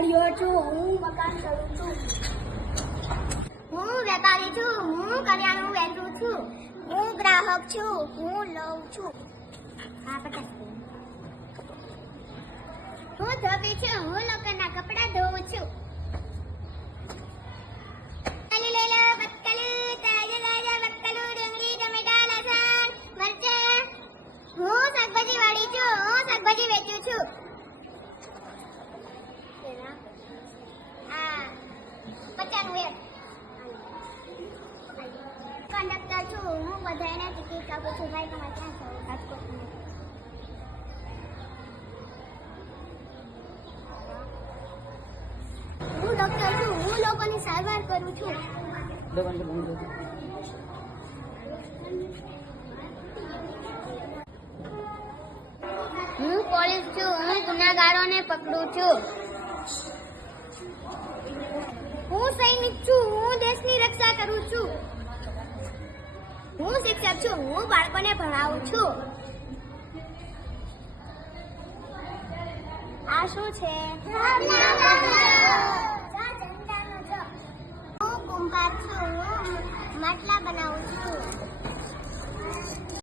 તળિયો છું, હું મકાન કરું છું. હું વેપારી છું, હું કરિયાણું વેચું છું. હું ગ્રાહક છું, હું લઉં છું. હું ધોબી છું, હું લોકોના કપડાં ધોઉં છું. હું શાકભાજી વાળી છું, હું શાકભાજી વેચું છું. કંડક્ટર છું, હું બધાને ટિકિટ કાપું છું. ભાઈ તમારે ક્યાં જવું? રાજકોટ. હું ડોક્ટર છું, હું લોકોની સારવાર કરું છું. હું પોલીસ છું, હું ગુનેગારોને પકડું છું. હું સૈનિક છું, હું દેશની રક્ષા કરું છું. હું શિક્ષક છું, હું બાળકોને ભણાવું છું. આ શું છે?